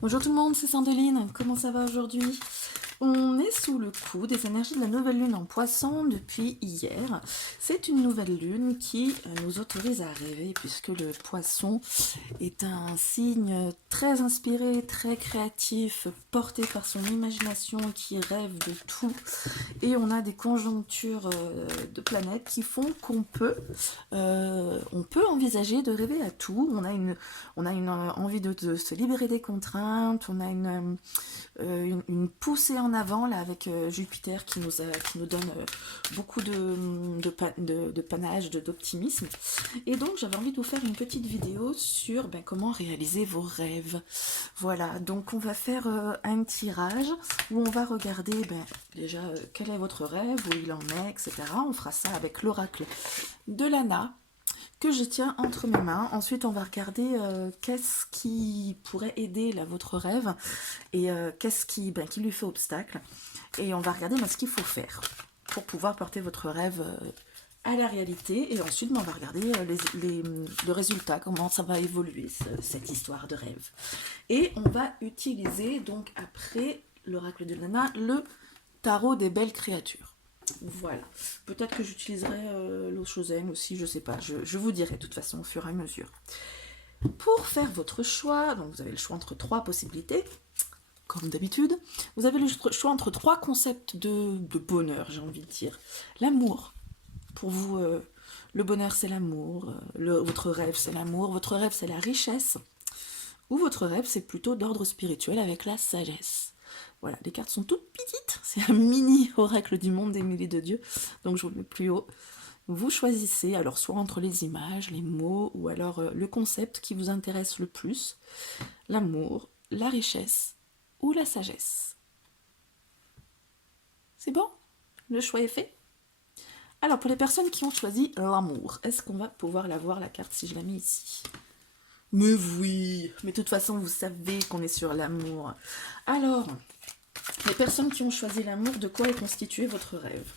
Bonjour tout le monde, c'est Sandeline, comment ça va aujourd'hui? On est sous le coup des énergies de la nouvelle lune en poisson depuis hier. C'est une nouvelle lune qui nous autorise à rêver puisque le poisson est un signe très inspiré, très créatif, porté par son imagination qui rêve de tout. Et on a des conjonctures de planètes qui font on peut envisager de rêver à tout. On a une envie de se libérer des contraintes, on a une poussée en avant là avec Jupiter qui nous donne beaucoup de panache, d'optimisme. Et donc j'avais envie de vous faire une petite vidéo sur comment réaliser vos rêves. Voilà, donc on va faire un tirage où on va regarder déjà quel est votre rêve, où il en est, etc. On fera ça avec l'oracle de Lana que je tiens entre mes mains. Ensuite, on va regarder qu'est-ce qui pourrait aider là, votre rêve et qu'est-ce qui lui fait obstacle. Et on va regarder ce qu'il faut faire pour pouvoir porter votre rêve à la réalité. Et ensuite, on va regarder le résultat, comment ça va évoluer, cette histoire de rêve. Et on va utiliser, donc après l'oracle de Lana, le tarot des belles créatures. Voilà. Peut-être que j'utiliserai l'eau Chosen aussi, je sais pas. Je vous dirai de toute façon au fur et à mesure. Pour faire votre choix, donc vous avez le choix entre trois possibilités, comme d'habitude. Vous avez le choix entre trois concepts de bonheur, j'ai envie de dire. L'amour. Pour vous, le bonheur c'est l'amour, votre rêve c'est l'amour, votre rêve c'est la richesse, ou votre rêve c'est plutôt d'ordre spirituel avec la sagesse. Voilà, les cartes sont toutes petites, c'est un mini oracle du monde des milliers de dieux, donc je vous le mets plus haut. Vous choisissez alors soit entre les images, les mots, ou alors le concept qui vous intéresse le plus, l'amour, la richesse ou la sagesse. C'est bon? Le choix est fait? Alors pour les personnes qui ont choisi l'amour, est-ce qu'on va pouvoir la voir la carte si je la mets ici? Mais oui, mais de toute façon vous savez qu'on est sur l'amour. Alors, les personnes qui ont choisi l'amour, de quoi est constitué votre rêve?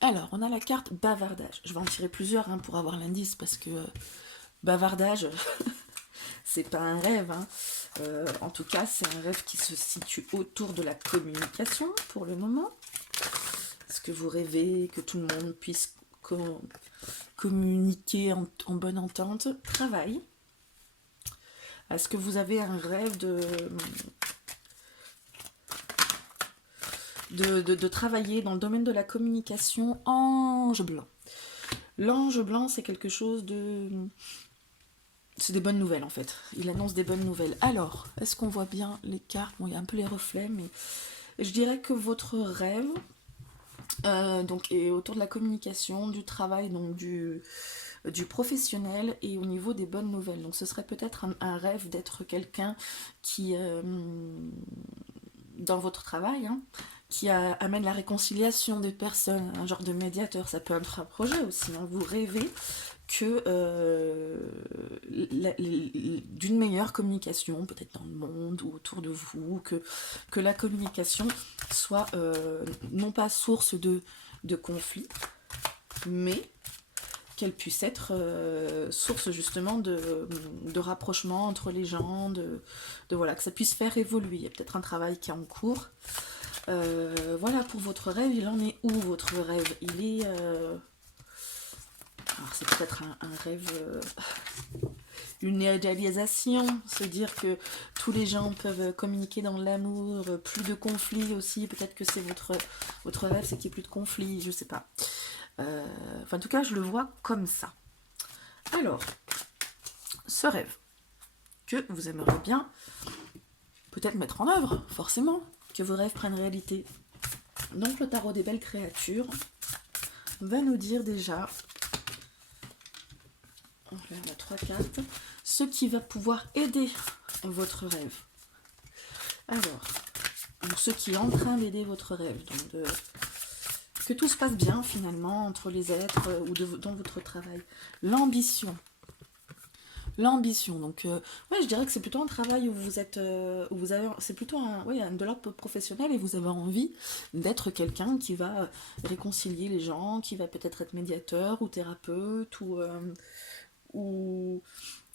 Alors, on a la carte bavardage. Je vais en tirer plusieurs pour avoir l'indice parce que bavardage, c'est pas un rêve. En tout cas, c'est un rêve qui se situe autour de la communication pour le moment. Est-ce que vous rêvez que tout le monde puisse communiquer en bonne entente? Travail. Est-ce que vous avez un rêve de travailler dans le domaine de la communication? Ange blanc. L'ange blanc, c'est quelque chose de... C'est des bonnes nouvelles en fait. Il annonce des bonnes nouvelles. Alors, est-ce qu'on voit bien les cartes? Bon, il y a un peu les reflets, mais je dirais que votre rêve donc, est autour de la communication, du travail, donc du professionnel et au niveau des bonnes nouvelles. Donc ce serait peut-être un rêve d'être quelqu'un qui, dans votre travail, qui amène la réconciliation des personnes, un genre de médiateur. Ça peut être un projet aussi. Vous rêvez que d'une meilleure communication, peut-être dans le monde ou autour de vous, que la communication soit non pas source de conflits, mais qu'elle puisse être source justement de rapprochement entre les gens, voilà, que ça puisse faire évoluer. Il y a peut-être un travail qui est en cours. Voilà, pour votre rêve, il en est où votre rêve? Il est... Alors c'est peut-être un rêve, une idéalisation, se dire que tous les gens peuvent communiquer dans l'amour, plus de conflits aussi, peut-être que c'est votre rêve, c'est qu'il n'y ait plus de conflits, je sais pas. En tout cas, je le vois comme ça. Alors, ce rêve que vous aimeriez bien peut-être mettre en œuvre, forcément, que vos rêves prennent réalité. Donc le tarot des belles créatures va nous dire déjà, on a 3 cartes, ce qui va pouvoir aider votre rêve. Alors, ce qui est en train d'aider votre rêve, donc que tout se passe bien finalement entre les êtres ou dans votre travail. L'ambition. L'ambition, donc ouais, je dirais que c'est plutôt un travail où vous êtes, où vous avez, c'est plutôt de l'ordre professionnel et vous avez envie d'être quelqu'un qui va réconcilier les gens, qui va peut-être être médiateur ou thérapeute ou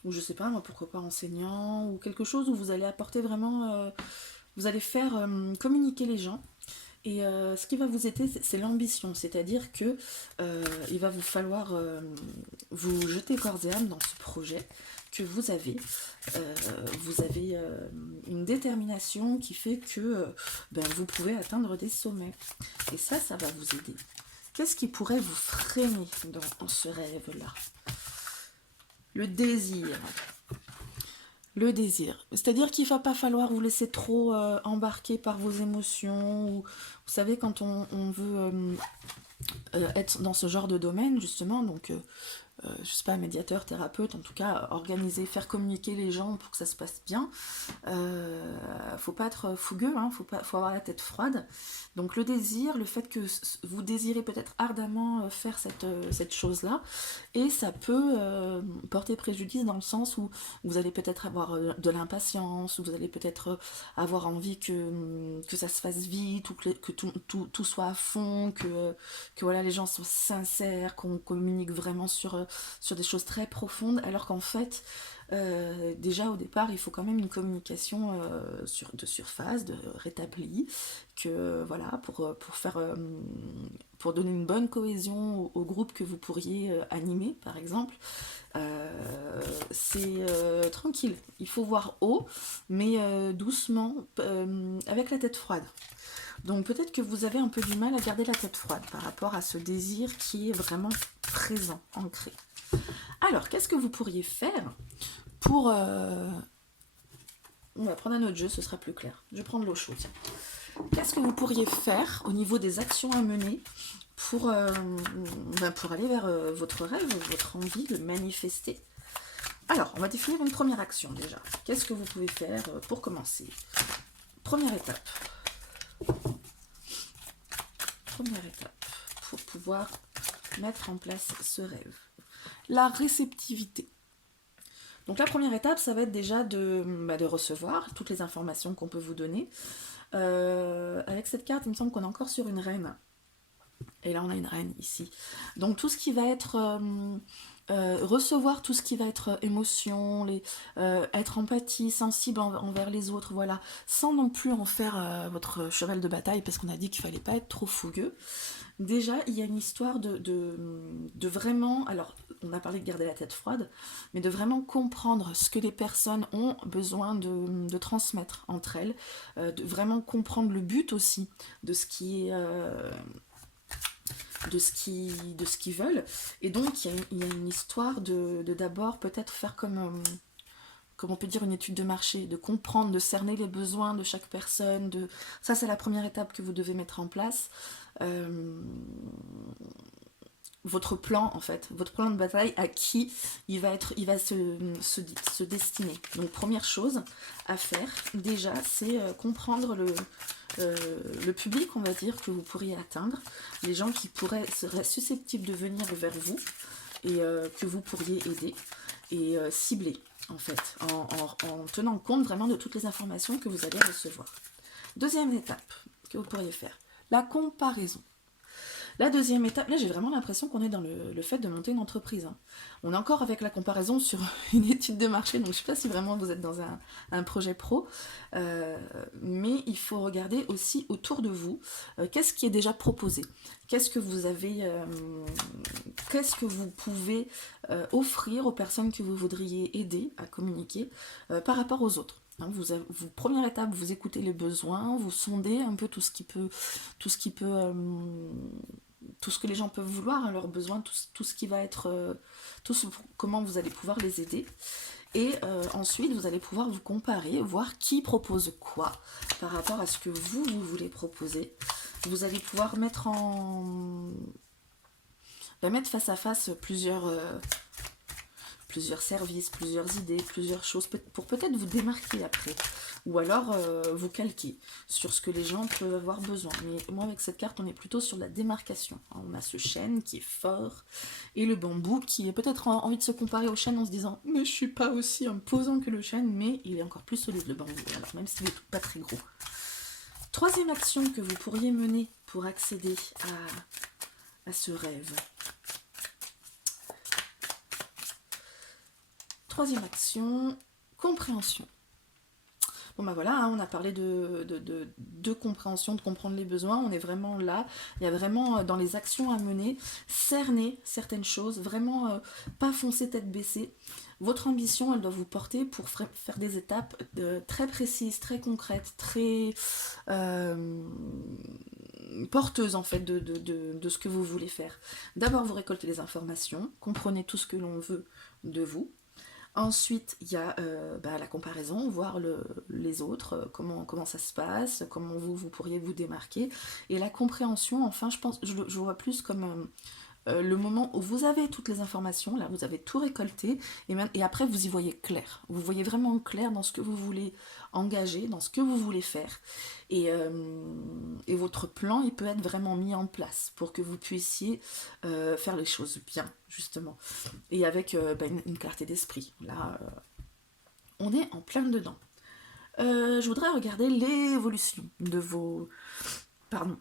ou je sais pas, moi, pourquoi pas enseignant, ou quelque chose où vous allez apporter vraiment, vous allez faire communiquer les gens. Et ce qui va vous aider, c'est l'ambition, c'est-à-dire que il va vous falloir vous jeter corps et âme dans ce projet que vous avez. Vous avez une détermination qui fait que ben, vous pouvez atteindre des sommets. Et ça va vous aider. Qu'est-ce qui pourrait vous freiner dans ce rêve-là? Le désir. Le désir. C'est-à-dire qu'il ne va pas falloir vous laisser trop embarquer par vos émotions. Ou, vous savez, quand on veut être dans ce genre de domaine, justement, donc je sais pas, médiateur, thérapeute, en tout cas, organiser, faire communiquer les gens pour que ça se passe bien. Faut pas être fougueux, hein, faut avoir la tête froide. Donc le désir, le fait que vous désirez peut-être ardemment faire cette chose-là, et ça peut porter préjudice dans le sens où vous allez peut-être avoir de l'impatience, ou vous allez peut-être avoir envie que ça se fasse vite, ou que tout soit à fond, que voilà, les gens soient sincères, qu'on communique vraiment sur des choses très profondes, alors qu'en fait, déjà au départ, il faut quand même une communication de surface, de rétablie, que voilà, pour faire, pour donner une bonne cohésion au groupe que vous pourriez animer, par exemple. C'est tranquille, il faut voir haut, mais doucement, avec la tête froide. Donc peut-être que vous avez un peu du mal à garder la tête froide par rapport à ce désir qui est vraiment présent, ancré. Alors, qu'est-ce que vous pourriez faire pour... On va prendre un autre jeu, ce sera plus clair. Je vais prendre l'eau chaude. Qu'est-ce que vous pourriez faire au niveau des actions à mener pour aller vers votre rêve, votre envie, le manifester? Alors, on va définir une première action déjà. Qu'est-ce que vous pouvez faire pour commencer? Première étape. Première étape pour pouvoir mettre en place ce rêve. La réceptivité. Donc la première étape, ça va être déjà de recevoir toutes les informations qu'on peut vous donner. Avec cette carte, il me semble qu'on est encore sur une reine. Et là, on a une reine ici. Donc tout ce qui va être... recevoir tout ce qui va être émotion, être empathie, sensible envers les autres, voilà, sans non plus en faire votre cheval de bataille, parce qu'on a dit qu'il fallait pas être trop fougueux. Déjà, il y a une histoire de vraiment, alors on a parlé de garder la tête froide, mais de vraiment comprendre ce que les personnes ont besoin de transmettre entre elles, de vraiment comprendre le but aussi de ce qui est... de ce qu'ils veulent. Et donc, il y a une histoire de d'abord peut-être faire comme on peut dire une étude de marché, de comprendre, de cerner les besoins de chaque personne. Ça, c'est la première étape que vous devez mettre en place. Votre plan, en fait, votre plan de bataille, à qui il va se destiner. Donc, première chose à faire, déjà, c'est comprendre le public, on va dire, que vous pourriez atteindre, les gens qui seraient susceptibles de venir vers vous et que vous pourriez aider et cibler, en fait, en tenant compte vraiment de toutes les informations que vous allez recevoir. Deuxième étape que vous pourriez faire, la comparaison. La deuxième étape, là j'ai vraiment l'impression qu'on est dans le fait de monter une entreprise. Hein. On est encore avec la comparaison sur une étude de marché, donc je ne sais pas si vraiment vous êtes dans un projet pro, mais il faut regarder aussi autour de vous, qu'est-ce qui est déjà proposé, qu'est-ce que vous avez, qu'est-ce que vous pouvez offrir aux personnes que vous voudriez aider à communiquer par rapport aux autres. Première étape, vous écoutez les besoins, vous sondez un peu tout ce que les gens peuvent vouloir, hein, leurs besoins, tout ce qui va être, comment vous allez pouvoir les aider. Et ensuite, vous allez pouvoir vous comparer, voir qui propose quoi par rapport à ce que vous voulez proposer. Vous allez pouvoir mettre face à face plusieurs services, plusieurs idées, plusieurs choses, pour peut-être vous démarquer après. Ou alors vous calquer sur ce que les gens peuvent avoir besoin. Mais moi, avec cette carte, on est plutôt sur la démarcation. On a ce chêne qui est fort, et le bambou qui est peut-être envie de se comparer au chêne en se disant « Mais je suis pas aussi imposant que le chêne, mais il est encore plus solide, le bambou, alors même s'il est pas très gros. » Troisième action que vous pourriez mener pour accéder à ce rêve. Troisième action, compréhension. Bon ben voilà, hein, on a parlé de compréhension, de comprendre les besoins, on est vraiment là, il y a vraiment dans les actions à mener, cerner certaines choses, vraiment pas foncer tête baissée. Votre ambition, elle doit vous porter pour faire des étapes très précises, très concrètes, très porteuses en fait de ce que vous voulez faire. D'abord, vous récoltez les informations, comprenez tout ce que l'on veut de vous. Ensuite, il y a la comparaison, voir les autres, comment ça se passe, comment vous pourriez vous démarquer. Et la compréhension, enfin, je vois plus comme le moment où vous avez toutes les informations, là, vous avez tout récolté, et après, vous y voyez clair. Vous voyez vraiment clair dans ce que vous voulez engager, dans ce que vous voulez faire. Et votre plan, il peut être vraiment mis en place pour que vous puissiez faire les choses bien, justement. Et avec une clarté d'esprit. Là, on est en plein dedans. Je voudrais regarder l'évolution de vos... Pardon.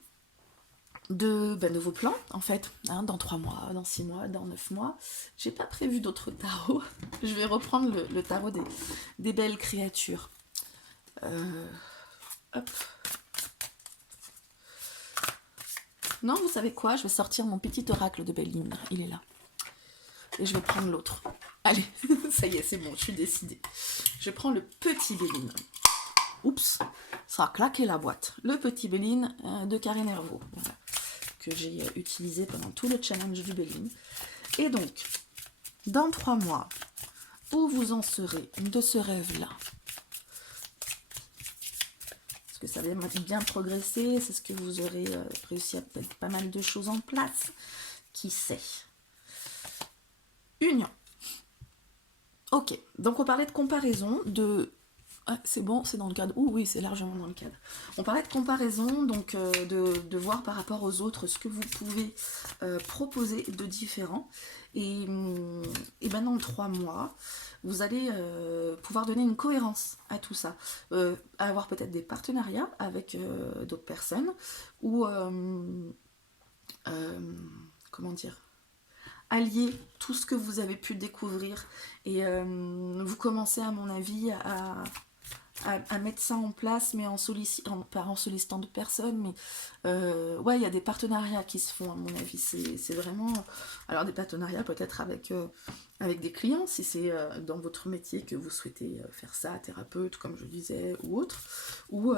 De vos plans, en fait, hein, dans 3 mois, dans 6 mois, dans 9 mois. J'ai pas prévu d'autres tarots. Je vais reprendre le tarot des belles créatures. Hop. Non, vous savez quoi? Je vais sortir mon petit oracle de Béline. Il est là. Et je vais prendre l'autre. Allez, ça y est, c'est bon, je suis décidée. Je prends le petit Béline. Oups, ça a claqué la boîte. Le petit Béline de Karine Hervaux. Voilà, que j'ai utilisé pendant tout le challenge du Béline. Et donc, dans 3 mois, où vous en serez de ce rêve-là? Est-ce que ça va bien progresser? C'est ce que vous aurez réussi à mettre pas mal de choses en place? Qui sait? Union. Ok, donc on parlait de comparaison, Ah, c'est bon, c'est dans le cadre. Oui, c'est largement dans le cadre. On parlait de comparaison, donc de voir par rapport aux autres ce que vous pouvez proposer de différent. Et dans 3 mois, vous allez pouvoir donner une cohérence à tout ça. Avoir peut-être des partenariats avec d'autres personnes, ou comment dire, allier tout ce que vous avez pu découvrir. Et vous commencez, à mon avis, à mettre ça en place, mais pas en sollicitant de personnes, mais ouais, il y a des partenariats qui se font, à mon avis. C'est vraiment... Alors, des partenariats peut-être avec des clients, si c'est dans votre métier que vous souhaitez faire ça, thérapeute, comme je disais, ou autre, ou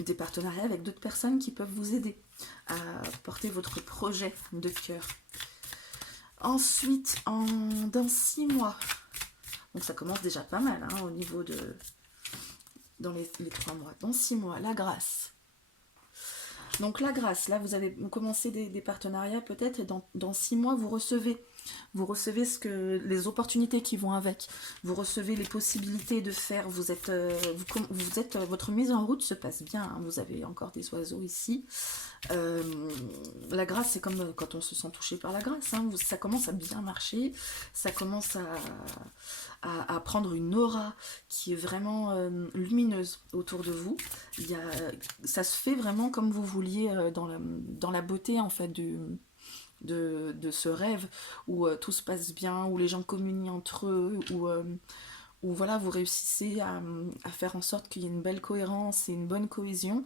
des partenariats avec d'autres personnes qui peuvent vous aider à porter votre projet de cœur. Ensuite, dans 6 mois, donc ça commence déjà pas mal, hein, au niveau de... Dans les 3 mois. Dans 6 mois, la grâce. Donc la grâce, là, vous avez commencé des partenariats peut-être, et dans 6 mois, vous recevez les opportunités qui vont avec. Vous recevez les possibilités de faire. Votre mise en route se passe bien. Hein, vous avez encore des oiseaux ici. La grâce, c'est comme quand on se sent touché par la grâce. Hein, ça commence à bien marcher. Ça commence à prendre une aura qui est vraiment lumineuse autour de vous. Ça se fait vraiment comme vous vouliez dans la beauté en fait de ce rêve où tout se passe bien, où les gens communient entre eux, où voilà, vous réussissez à faire en sorte qu'il y ait une belle cohérence et une bonne cohésion.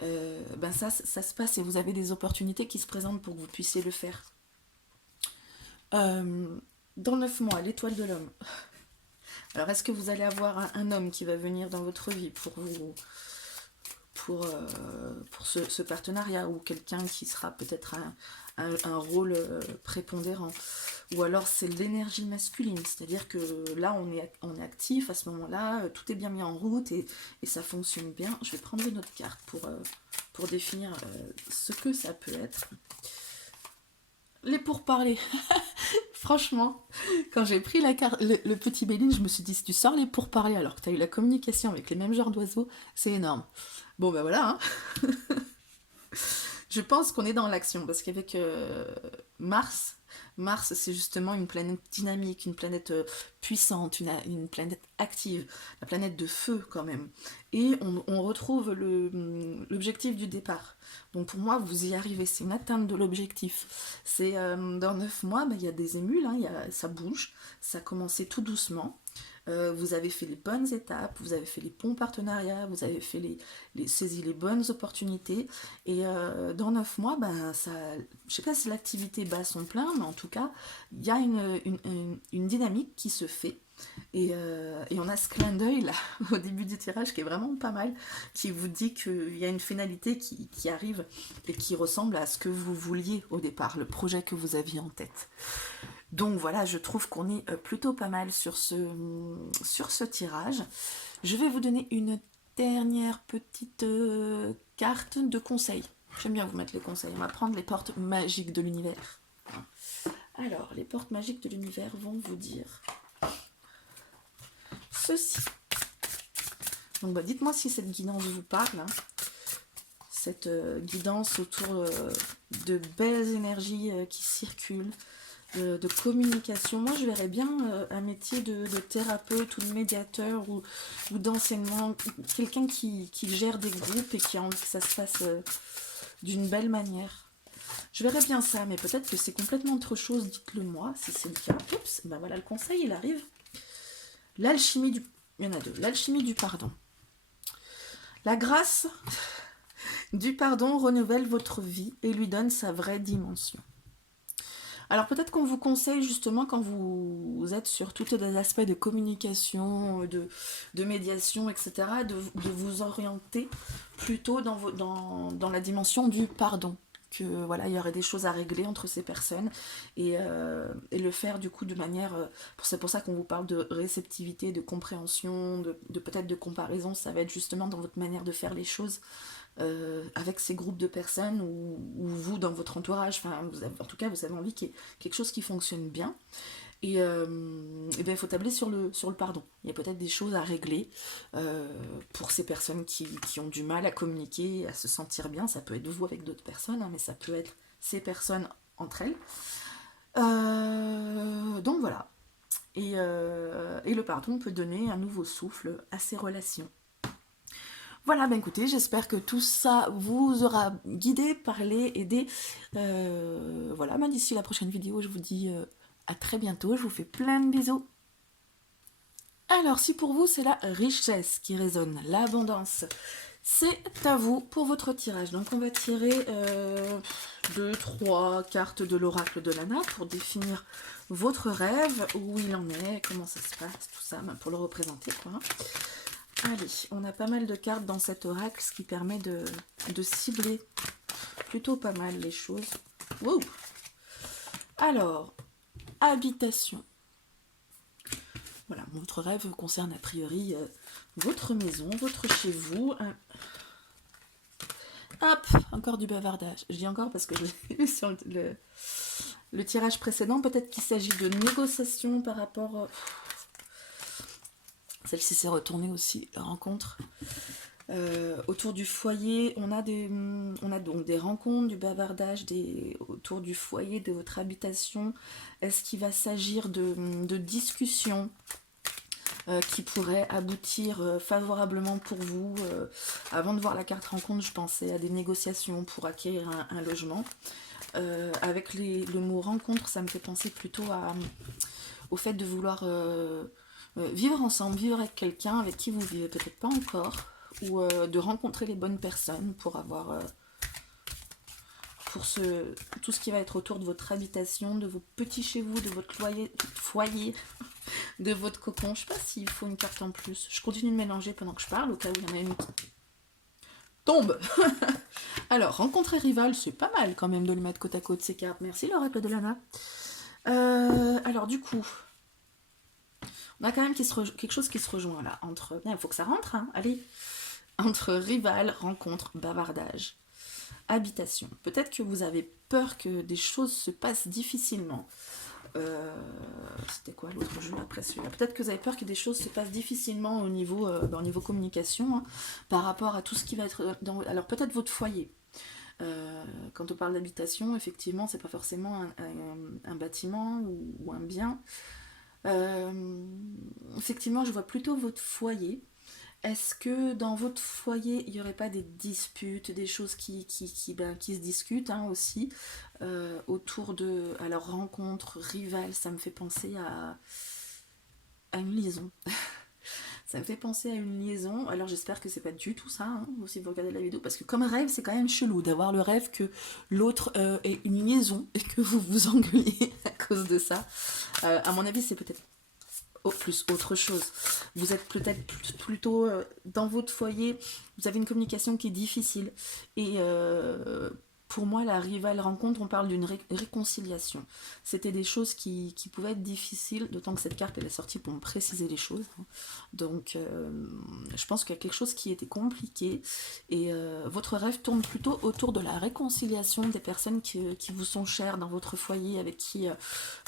Ça se passe et vous avez des opportunités qui se présentent pour que vous puissiez le faire. Dans 9 mois, l'étoile de l'homme. Alors, est-ce que vous allez avoir un homme qui va venir dans votre vie pour ce partenariat, ou quelqu'un qui sera peut-être un rôle prépondérant, ou alors c'est l'énergie masculine, c'est-à-dire que là on est actif à ce moment-là, tout est bien mis en route et ça fonctionne bien. Je vais prendre une autre carte pour définir ce que ça peut être. Les pourparlers. Franchement, quand j'ai pris la carte, le petit Béline, je me suis dit, si tu sors les pourparlers alors que tu as eu la communication avec les mêmes genres d'oiseaux, c'est énorme. Bon ben voilà, hein. Je pense qu'on est dans l'action, parce qu'avec Mars, Mars, c'est justement une planète dynamique, une planète puissante, une planète active, la planète de feu quand même. Et on retrouve l'objectif du départ. Donc pour moi, vous y arrivez, c'est une atteinte de l'objectif. C'est dans 9 mois, bah, y a des émules, hein, ça bouge, ça a commencé tout doucement. Vous avez fait les bonnes étapes, vous avez fait les bons partenariats, vous avez fait saisi les bonnes opportunités. Et dans 9 mois, ben, ça, je sais pas si l'activité bat son plein, mais en tout cas, il y a une dynamique qui se fait. Et on a ce clin d'œil là au début du tirage qui est vraiment pas mal, qui vous dit qu'il y a une finalité qui arrive et qui ressemble à ce que vous vouliez au départ, le projet que vous aviez en tête. Donc voilà, je trouve qu'on est plutôt pas mal sur ce tirage. Je vais vous donner une dernière petite carte de conseil. J'aime bien vous mettre les conseils. On va prendre les portes magiques de l'univers. Alors, les portes magiques de l'univers vont vous dire ceci. Donc bah, dites-moi si cette guidance vous parle. Hein. Cette guidance autour de belles énergies qui circulent, de communication. Moi, je verrais bien un métier de thérapeute ou de médiateur ou d'enseignement, quelqu'un qui gère des groupes et qui a envie que ça se fasse d'une belle manière. Je verrais bien ça, mais peut-être que c'est complètement autre chose, dites-le moi, si c'est le cas. Oups, ben voilà, le conseil, il arrive. L'alchimie du... Il y en a deux. L'alchimie du pardon. La grâce du pardon renouvelle votre vie et lui donne sa vraie dimension. Alors peut-être qu'on vous conseille justement quand vous êtes sur tous les aspects de communication, de médiation, etc., de vous orienter plutôt dans la dimension du pardon. Que voilà, il y aurait des choses à régler entre ces personnes et le faire du coup de manière... c'est pour ça qu'on vous parle de réceptivité, de compréhension, de peut-être de comparaison. Ça va être justement dans votre manière de faire les choses. Avec ces groupes de personnes ou vous dans votre entourage, enfin, en tout cas vous avez envie qu'il y ait quelque chose qui fonctionne bien et bien il faut tabler sur le pardon. Il y a peut-être des choses à régler pour ces personnes qui ont du mal à communiquer, à se sentir bien. Ça peut être vous avec d'autres personnes, hein, mais ça peut être ces personnes entre elles. Donc voilà. Et le pardon peut donner un nouveau souffle à ces relations. Voilà, ben écoutez, j'espère que tout ça vous aura guidé, parlé, aidé. Voilà, ben d'ici la prochaine vidéo, je vous dis à très bientôt. Je vous fais plein de bisous. Alors, si pour vous, c'est la richesse qui résonne, l'abondance, c'est à vous pour votre tirage. Donc, on va tirer 2-3 cartes de l'oracle de Lana pour définir votre rêve, où il en est, comment ça se passe, tout ça, ben, pour le représenter, quoi. Allez, on a pas mal de cartes dans cet oracle, ce qui permet de cibler plutôt pas mal les choses. Wow. Alors, habitation. Voilà, votre rêve concerne a priori votre maison, votre chez vous. Hop, encore du bavardage. Je dis encore parce que je l'ai vu sur le tirage précédent. Peut-être qu'il s'agit de négociations par rapport... Celle-ci s'est retournée aussi, la rencontre. Autour du foyer, on a donc des rencontres, du bavardage autour du foyer, de votre habitation. Est-ce qu'il va s'agir de discussions qui pourraient aboutir favorablement pour vous? Avant de voir la carte rencontre, je pensais à des négociations pour acquérir un logement. Avec le mot rencontre, ça me fait penser plutôt au fait de vouloir... vivre ensemble, vivre avec quelqu'un avec qui vous vivez peut-être pas encore, ou de rencontrer les bonnes personnes pour avoir tout ce qui va être autour de votre habitation, de vos petits chez vous, de votre foyer, de votre cocon. Je sais pas s'il faut une carte en plus. Je continue de mélanger pendant que je parle, au cas où il y en a une qui tombe. Alors, rencontrer rival, c'est pas mal quand même de le mettre côte à côte ces cartes. Merci l'oracle de Lana. Alors du coup... On a quand même quelque chose qui se rejoint là. Il faut que ça rentre, hein, allez. Entre rival, rencontre, bavardage, habitation. Peut-être que vous avez peur que des choses se passent difficilement. C'était quoi l'autre jeu après celui-là? Peut-être que vous avez peur que des choses se passent difficilement au niveau communication, hein, par rapport à tout ce qui va être alors peut-être votre foyer. Quand on parle d'habitation, effectivement, c'est pas forcément un bâtiment ou un bien. Effectivement, je vois plutôt votre foyer. Est-ce que dans votre foyer, il n'y aurait pas des disputes, des choses qui se discutent hein, aussi autour de... Alors, rencontre rivale, ça me fait penser à une liaison. Ça me fait penser à une liaison. Alors j'espère que c'est pas du tout ça, hein, si vous regardez la vidéo, parce que comme rêve, c'est quand même chelou d'avoir le rêve que l'autre ait une liaison et que vous vous engueuliez à cause de ça. À mon avis, c'est peut-être plus autre chose. Vous êtes peut-être plutôt dans votre foyer, vous avez une communication qui est difficile. Et pour moi, la rivale rencontre, on parle d'une réconciliation. C'était des choses qui pouvaient être difficiles, d'autant que cette carte elle est sortie pour me préciser les choses. Donc, je pense qu'il y a quelque chose qui était compliqué. Et votre rêve tourne plutôt autour de la réconciliation des personnes qui vous sont chères dans votre foyer, avec qui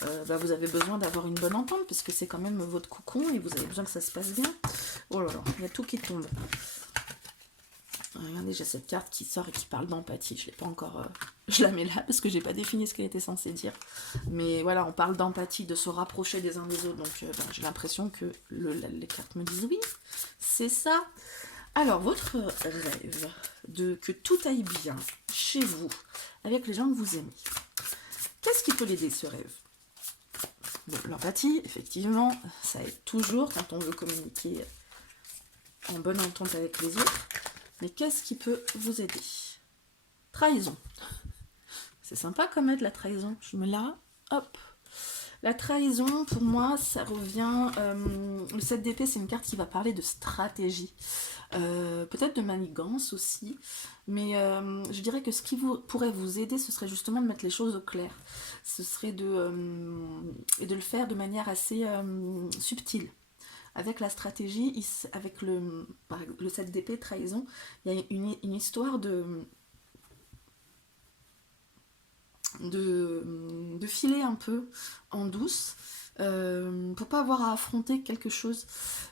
vous avez besoin d'avoir une bonne entente, parce que c'est quand même votre cocon et vous avez besoin que ça se passe bien. Oh là là, il y a tout qui tombe. Regardez, j'ai cette carte qui sort et qui parle d'empathie. Je l'ai pas encore... je la mets là parce que j'ai pas défini ce qu'elle était censée dire. Mais voilà, on parle d'empathie, de se rapprocher des uns des autres. Donc j'ai l'impression que les cartes me disent oui, c'est ça. Alors, votre rêve de que tout aille bien chez vous, avec les gens que vous aimez. Qu'est-ce qui peut l'aider, ce rêve? Bon, l'empathie, effectivement, ça aide toujours quand on veut communiquer en bonne entente avec les autres. Mais qu'est-ce qui peut vous aider? Trahison. C'est sympa comme aide, la trahison. Je me la... Hop. La trahison, pour moi, ça revient... le 7 d'épée, c'est une carte qui va parler de stratégie. Peut-être de manigance aussi. Mais je dirais que ce qui pourrait vous aider, ce serait justement de mettre les choses au clair. Ce serait de le faire de manière assez subtile. Avec la stratégie, avec le 7 d'épée, trahison, il y a une histoire de filer un peu en douce pour pas avoir à affronter quelque chose.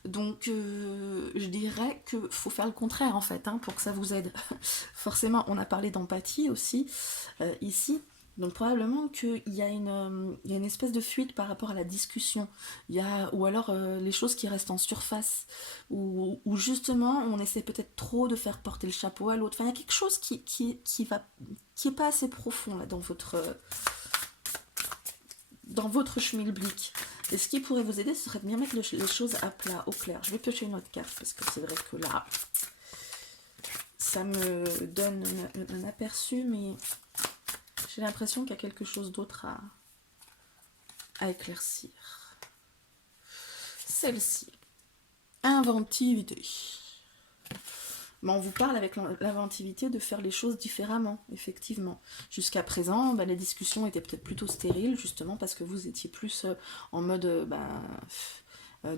Donc je dirais que faut faire le contraire en fait hein, pour que ça vous aide. Forcément, on a parlé d'empathie aussi ici. Donc probablement qu'il y a une espèce de fuite par rapport à la discussion. Ou alors les choses qui restent en surface. Ou justement on essaie peut-être trop de faire porter le chapeau à l'autre. Enfin il y a quelque chose qui est pas assez profond là, dans votre schmilblick. Et ce qui pourrait vous aider, ce serait de bien mettre les choses à plat, au clair. Je vais piocher une autre carte parce que c'est vrai que là, ça me donne un aperçu, mais j'ai l'impression qu'il y a quelque chose d'autre à éclaircir. Celle-ci. Inventivité. On vous parle avec l'inventivité de faire les choses différemment, effectivement. Jusqu'à présent, les discussions étaient peut-être plutôt stériles, justement parce que vous étiez plus en mode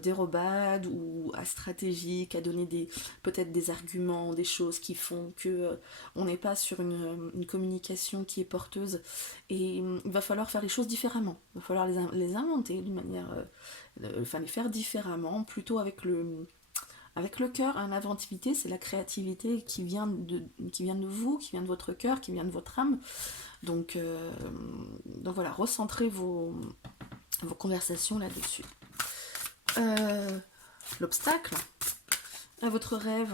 dérobade ou à stratégique, à donner peut-être des arguments, des choses qui font que on n'est pas sur une communication qui est porteuse. Et il va falloir faire les choses différemment. Il va falloir les inventer d'une manière... les faire différemment, plutôt avec le cœur. L'inventivité, c'est la créativité qui vient de vous, qui vient de votre cœur, qui vient de votre âme. Donc voilà, recentrez vos conversations là-dessus. L'obstacle à votre rêve.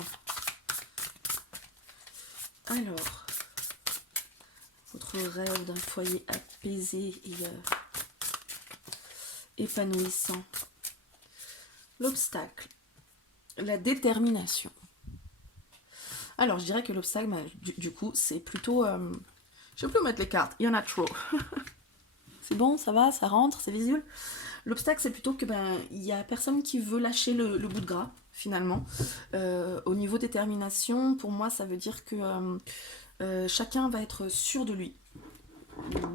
Alors, votre rêve d'un foyer apaisé et épanouissant. L'obstacle. La détermination. Alors, je dirais que l'obstacle, du coup, c'est plutôt... je vais plus mettre les cartes, il y en a trop. C'est bon, ça va, ça rentre, c'est visuel. L'obstacle, c'est plutôt que il y a personne qui veut lâcher le bout de gras, finalement. Au niveau détermination, pour moi, ça veut dire que chacun va être sûr de lui,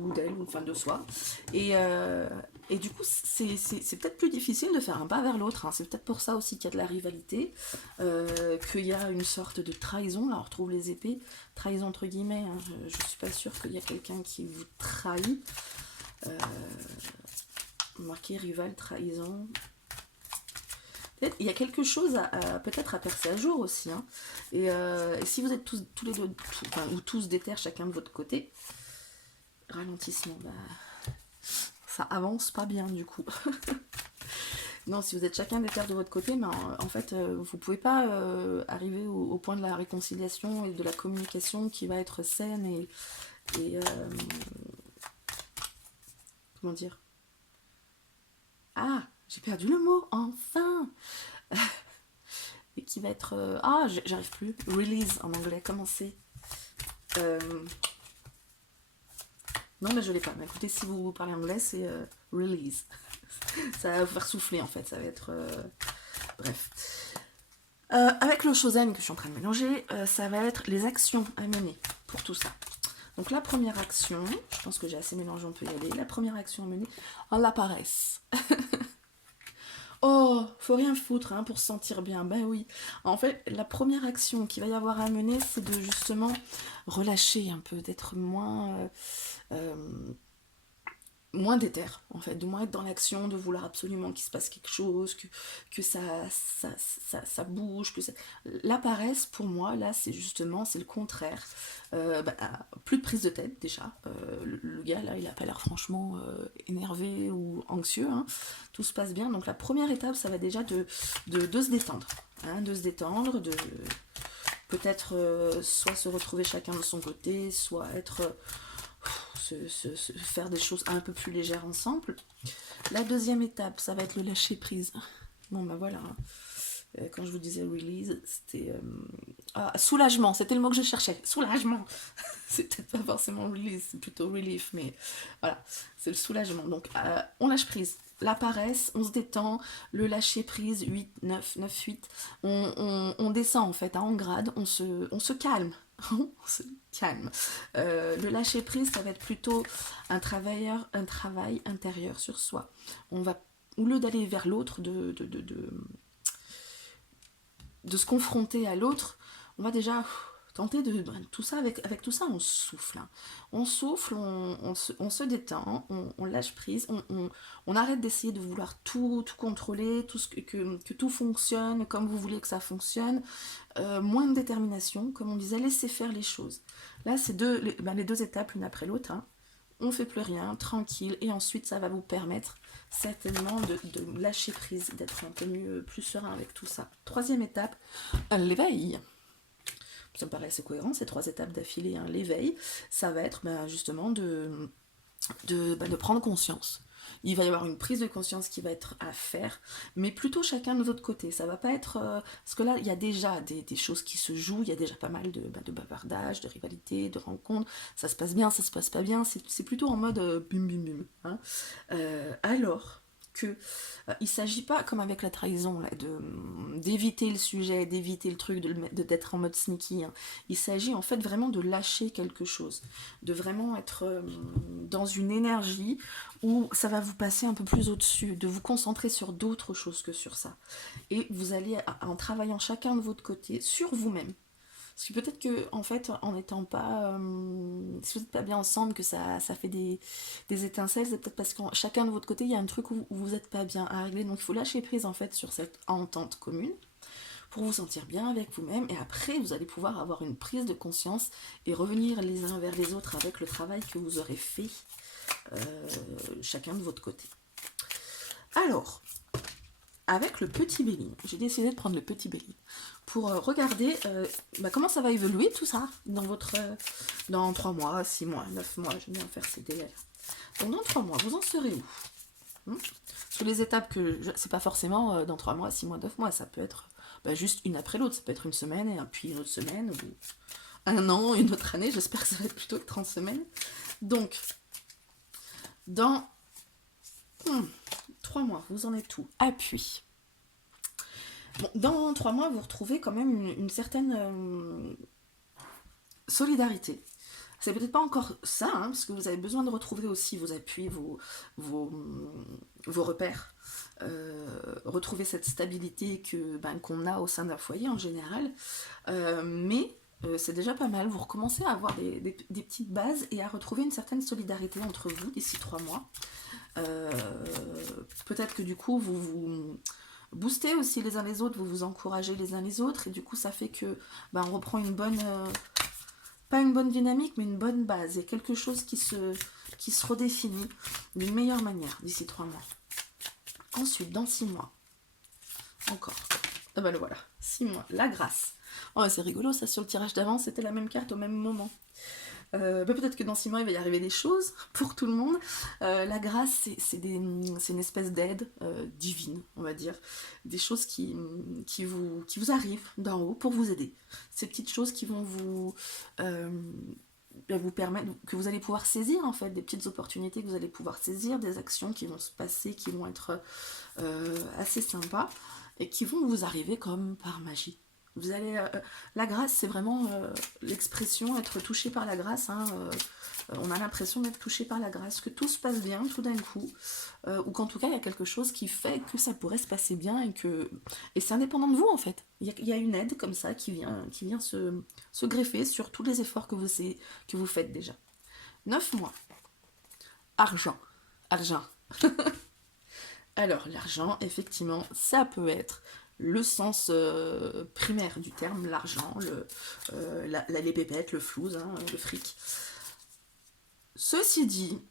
ou d'elle, ou enfin de soi. Et du coup, c'est peut-être plus difficile de faire un pas vers l'autre. Hein. C'est peut-être pour ça aussi qu'il y a de la rivalité, qu'il y a une sorte de trahison. Là, on retrouve les épées. Trahison entre guillemets. Hein. Je ne suis pas sûre qu'il y a quelqu'un qui vous trahit. Marqué rival, trahison. Il y a quelque chose peut-être à percer à jour aussi. Hein. Et si vous êtes tous les deux, ou tous déter chacun de votre côté, ralentissement, ça avance pas bien du coup. Non, si vous êtes chacun déter de votre côté, en fait, vous pouvez pas arriver au point de la réconciliation et de la communication qui va être saine et comment dire? Ah, j'ai perdu le mot, enfin. Et qui va être... j'arrive plus. Release en anglais, comment c'est Non, mais je l'ai pas. Mais écoutez, si vous parlez anglais, c'est release. Ça va vous faire souffler, en fait. Ça va être... Bref. Avec le Shozen que je suis en train de mélanger, ça va être les actions à mener pour tout ça. Donc la première action, je pense que j'ai assez mélangé, on peut y aller. La première action à mener, la paresse. Oh, faut rien foutre hein, pour se sentir bien. Ben oui. En fait, la première action qu'il va y avoir à mener, c'est de justement relâcher un peu, d'être moins déter, en fait, de moins être dans l'action, de vouloir absolument qu'il se passe quelque chose, que ça bouge, La paresse, pour moi, là, c'est le contraire. Plus de prise de tête, déjà. Le gars, là, il a pas l'air franchement énervé ou anxieux, hein. Tout se passe bien. Donc la première étape, ça va déjà de se détendre. Hein, de se détendre, de peut-être soit se retrouver chacun de son côté, soit être... faire des choses un peu plus légères ensemble. La deuxième étape, ça va être le lâcher prise. Bon, ben voilà. Quand je vous disais release, c'était... soulagement, c'était le mot que je cherchais. Soulagement. C'est peut-être pas forcément release, c'est plutôt relief, mais voilà, c'est le soulagement. Donc, on lâche prise. La paresse, on se détend, le lâcher prise, 8, 9, 9, 8. On descend en fait, hein, en grade, on se calme. On se calme. Le lâcher prise, ça va être plutôt un travail intérieur sur soi. On va, au lieu d'aller vers l'autre, de se confronter à l'autre, on va déjà tenter de tout ça, avec tout ça, on souffle. Hein. On souffle, on se détend, on lâche prise, on arrête d'essayer de vouloir tout contrôler, que tout fonctionne comme vous voulez que ça fonctionne. Moins de détermination, comme on disait, laissez faire les choses. Là, c'est les deux étapes, l'une après l'autre. Hein. On fait plus rien, tranquille, et ensuite ça va vous permettre certainement de lâcher prise, d'être un peu plus serein avec tout ça. Troisième étape, l'éveil. Ça me paraît assez cohérent, ces trois étapes d'affilée. Hein. L'éveil, ça va être justement de prendre conscience. Il va y avoir une prise de conscience qui va être à faire, mais plutôt chacun de notre côté. Ça va pas être... parce que là, il y a déjà des choses qui se jouent, il y a déjà pas mal de bavardage, de rivalité, de rencontres. Ça se passe bien, ça se passe pas bien. C'est plutôt en mode bim bim bim. Hein. Alors que il s'agit pas, comme avec la trahison, là, d'éviter le sujet, d'éviter le truc, d'être en mode sneaky. Hein. Il s'agit en fait vraiment de lâcher quelque chose, de vraiment être dans une énergie où ça va vous passer un peu plus au-dessus, de vous concentrer sur d'autres choses que sur ça. Et vous allez, en travaillant chacun de votre côté, sur vous-même. Parce que peut-être que, en fait, en n'étant pas... si vous n'êtes pas bien ensemble, que ça fait des étincelles, c'est peut-être parce que chacun de votre côté, il y a un truc où vous n'êtes pas bien à régler. Donc il faut lâcher prise, en fait, sur cette entente commune pour vous sentir bien avec vous-même. Et après, vous allez pouvoir avoir une prise de conscience et revenir les uns vers les autres avec le travail que vous aurez fait chacun de votre côté. Alors... avec le petit Béline, j'ai décidé de prendre le petit Béline pour regarder comment ça va évoluer tout ça dans 3 mois, 6 mois, 9 mois, j'aime bien faire ces délais. Donc dans 3 mois, vous en serez où Parce que les étapes c'est pas forcément dans 3 mois, 6 mois, 9 mois, ça peut être juste une après l'autre, ça peut être une semaine et puis une autre semaine, ou un an, une autre année, j'espère que ça va être plutôt 30 semaines. Donc, dans 3 mois, vous en êtes où? Appui. Bon, dans 3 mois, vous retrouvez quand même une certaine solidarité. C'est peut-être pas encore ça, hein, parce que vous avez besoin de retrouver aussi vos appuis, vos repères, retrouver cette stabilité qu'on a au sein d'un foyer en général. Mais c'est déjà pas mal. Vous recommencez à avoir des petites bases et à retrouver une certaine solidarité entre vous d'ici 3 mois. Peut-être que du coup, vous boostez aussi les uns les autres, vous vous encouragez les uns les autres, et du coup ça fait que on reprend une bonne, pas une bonne dynamique, mais une bonne base. Il y a quelque chose qui se redéfinit d'une meilleure manière d'ici 3 mois. Ensuite, dans 6 mois, encore, ah ben le voilà, 6 mois, la grâce. Oh, c'est rigolo, ça, sur le tirage d'avant, c'était la même carte au même moment. Peut-être que dans 6 mois, il va y arriver des choses pour tout le monde. La grâce, c'est une espèce d'aide divine, on va dire. Des choses qui vous arrivent d'en haut pour vous aider. Ces petites choses qui vont vous permettre, que vous allez pouvoir saisir, en fait, des petites opportunités que vous allez pouvoir saisir, des actions qui vont se passer, qui vont être assez sympas, et qui vont vous arriver comme par magie. Vous allez, la grâce, c'est vraiment l'expression être touché par la grâce. Hein, on a l'impression d'être touché par la grâce, que tout se passe bien tout d'un coup, ou qu'en tout cas il y a quelque chose qui fait que ça pourrait se passer bien, et c'est indépendant de vous en fait. Il y a une aide comme ça qui vient se greffer sur tous les efforts que vous faites déjà. 9 mois. Argent. Alors l'argent, effectivement, ça peut être le sens primaire du terme, l'argent, les pépettes, le flouze, hein, le fric. Ceci dit,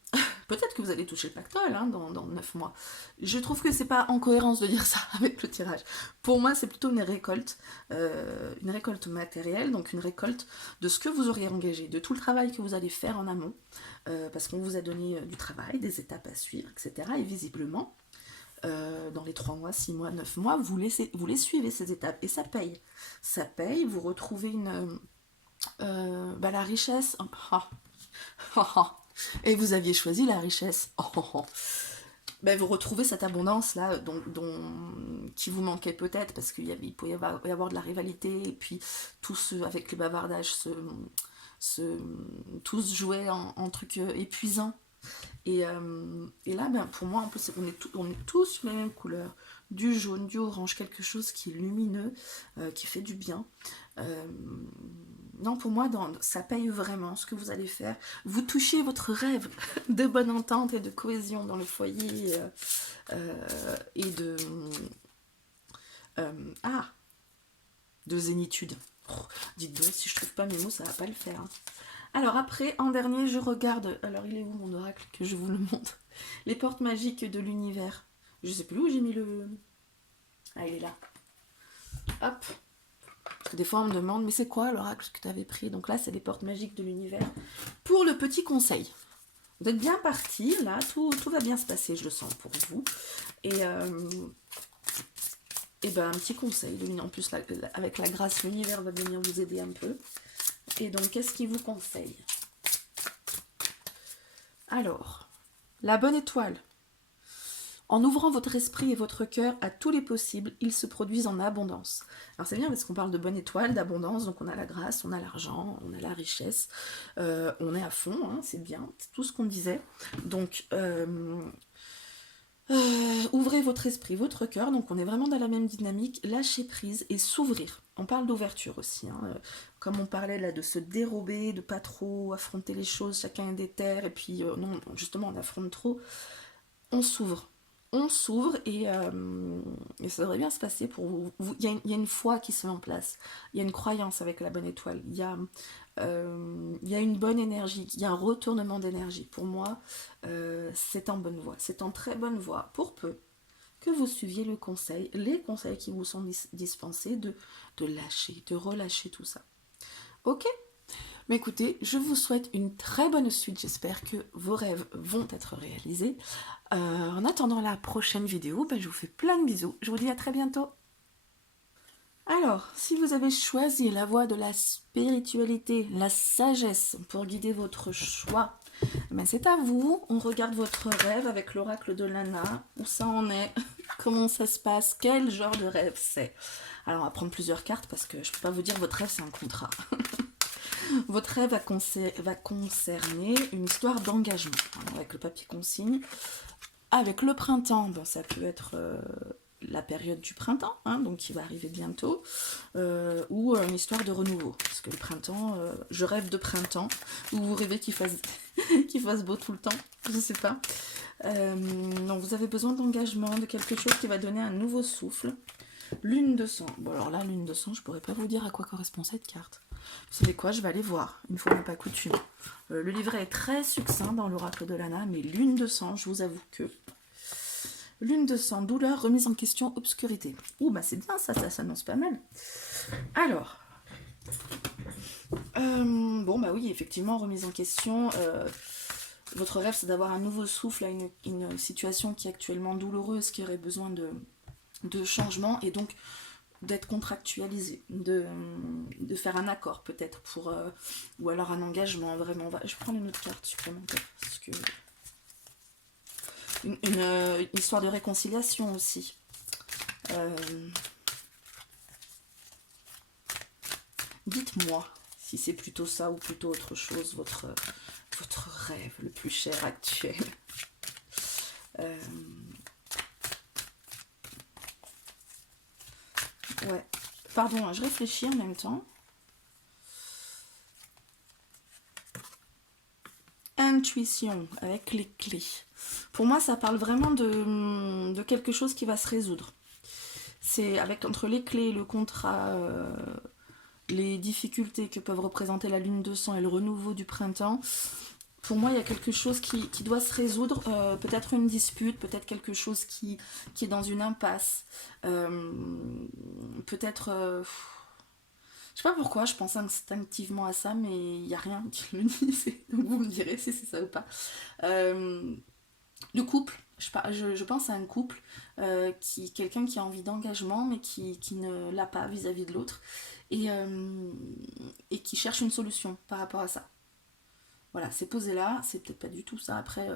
peut-être que vous allez toucher le pactole hein, dans 9 mois. Je trouve que c'est pas en cohérence de dire ça avec le tirage. Pour moi, c'est plutôt une récolte matérielle, donc une récolte de ce que vous aurez engagé, de tout le travail que vous allez faire en amont, parce qu'on vous a donné du travail, des étapes à suivre, etc. Et visiblement, dans les 3 mois, 6 mois, 9 mois, vous les suivez ces étapes, et ça paye. Ça paye, vous retrouvez la richesse. Et vous aviez choisi la richesse. Vous retrouvez cette abondance là qui vous manquait peut-être, parce qu'il pouvait y avoir de la rivalité, et puis avec les bavardages tous jouaient en trucs épuisants. Et là, pour moi, en plus, on est tous sur les mêmes couleurs. Du jaune, du orange, quelque chose qui est lumineux, qui fait du bien. Non, pour moi, ça paye vraiment ce que vous allez faire. Vous touchez votre rêve de bonne entente et de cohésion dans le foyer et de zénitude. Dites donc, si je trouve pas mes mots, ça va pas le faire. Hein. Alors après, en dernier, je regarde... Alors, il est où mon oracle que je vous le montre? Les portes magiques de l'univers. Je sais plus où j'ai mis le... Ah, il est là. Hop. Parce que des fois, on me demande, mais c'est quoi l'oracle que tu avais pris? Donc là, c'est les portes magiques de l'univers. Pour le petit conseil. Vous êtes bien partis, là. Tout va bien se passer, je le sens, pour vous. Et un petit conseil. En plus, avec la grâce, l'univers va venir vous aider un peu. Et donc, qu'est-ce qu'il vous conseille? Alors, la bonne étoile. En ouvrant votre esprit et votre cœur à tous les possibles, ils se produisent en abondance. Alors c'est bien parce qu'on parle de bonne étoile, d'abondance, donc on a la grâce, on a l'argent, on a la richesse, on est à fond, hein, c'est bien, c'est tout ce qu'on disait. Donc, ouvrez votre esprit, votre cœur, donc on est vraiment dans la même dynamique, lâcher prise et s'ouvrir. On parle d'ouverture aussi, hein, comme on parlait là de se dérober, de pas trop affronter les choses, chacun est déter, et puis non, justement on affronte trop, on s'ouvre et ça devrait bien se passer pour vous. Il y a une foi qui se met en place, il y a une croyance avec la bonne étoile, il y a une bonne énergie, il y a un retournement d'énergie. Pour moi, c'est en bonne voie, c'est en très bonne voie, pour peu que vous suiviez les conseils qui vous sont dispensés de lâcher, de relâcher tout ça. Ok ? Mais écoutez, je vous souhaite une très bonne suite, j'espère que vos rêves vont être réalisés. En attendant la prochaine vidéo, je vous fais plein de bisous, je vous dis à très bientôt. Alors, si vous avez choisi la voie de la spiritualité, la sagesse pour guider votre choix, c'est à vous. On regarde votre rêve avec l'oracle de Lana, où ça en est, comment ça se passe, quel genre de rêve c'est. Alors, on va prendre plusieurs cartes parce que je ne peux pas vous dire votre rêve, c'est un contrat. Votre rêve va concerner une histoire d'engagement, avec le papier consigne. Avec le printemps, ça peut être la période du printemps, hein, donc qui va arriver bientôt, ou une histoire de renouveau. Parce que le printemps, je rêve de printemps, ou vous rêvez qu'il fasse, qu'il fasse beau tout le temps, je sais pas. Donc vous avez besoin d'engagement, de quelque chose qui va donner un nouveau souffle. Lune de sang. Bon alors là, lune de sang, je pourrais pas vous dire à quoi correspond cette carte. Vous savez quoi, je vais aller voir, une fois n'est pas coutume. Le livret est très succinct dans l'oracle de Lana, mais lune de sang, je vous avoue que... Lune de sang, douleur, remise en question, obscurité. Ouh, bah c'est bien ça, ça s'annonce pas mal. Alors... bon bah oui, effectivement, remise en question... votre rêve, c'est d'avoir un nouveau souffle à une situation qui est actuellement douloureuse, qui aurait besoin de changement, et donc d'être contractualisé, de faire un accord peut-être, pour ou alors un engagement, vraiment. Je prends une autre carte supplémentaire, parce que une histoire de réconciliation aussi. Dites-moi si c'est plutôt ça ou plutôt autre chose, votre rêve le plus cher actuel. Ouais, pardon, je réfléchis en même temps. Intuition, avec les clés. Pour moi, ça parle vraiment de quelque chose qui va se résoudre. C'est avec entre les clés, le contrat, les difficultés que peuvent représenter la lune de sang et le renouveau du printemps. Pour moi, il y a quelque chose qui doit se résoudre, peut-être une dispute, peut-être quelque chose qui est dans une impasse, peut-être... je sais pas pourquoi, je pense instinctivement à ça, mais il n'y a rien qui me dit, donc vous me direz si c'est ça ou pas. Le couple, je pense à un couple, quelqu'un qui a envie d'engagement, mais qui ne l'a pas vis-à-vis de l'autre, et qui cherche une solution par rapport à ça. Voilà, c'est posé là, c'est peut-être pas du tout ça. Après,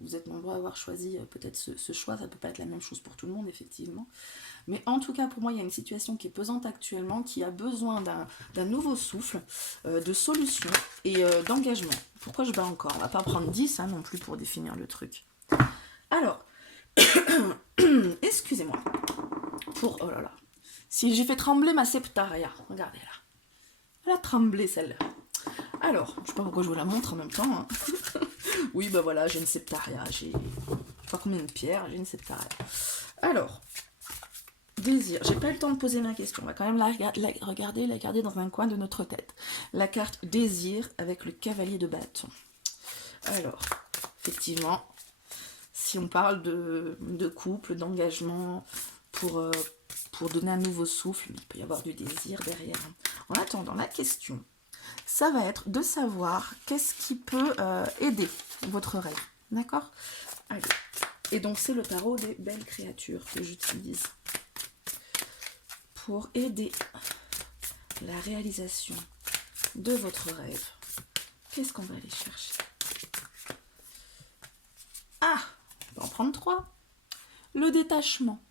vous êtes nombreux à avoir choisi peut-être ce choix, ça peut pas être la même chose pour tout le monde, effectivement. Mais en tout cas, pour moi, il y a une situation qui est pesante actuellement, qui a besoin d'un nouveau souffle, de solution et d'engagement. Pourquoi je bats encore? On va pas prendre 10 hein, non plus pour définir le truc. Alors, excusez-moi, oh là là, si j'ai fait trembler ma septaria, regardez là. Elle a tremblé celle-là. Alors, je sais pas pourquoi je vous la montre en même temps. Hein. Oui, bah voilà, j'ai une septaria, j'ai pas combien de pierres, j'ai une septaria. Alors, désir, j'ai pas eu le temps de poser ma question, on va quand même la regarder dans un coin de notre tête. La carte désir avec le cavalier de bâton. Alors, effectivement, si on parle de couple, d'engagement, pour donner un nouveau souffle, il peut y avoir du désir derrière. En attendant, la question, ça va être de savoir qu'est-ce qui peut aider votre rêve. D'accord? Allez. Et donc, c'est le tarot des belles créatures que j'utilise pour aider la réalisation de votre rêve. Qu'est-ce qu'on va aller chercher? Ah! On va en prendre 3. Le détachement.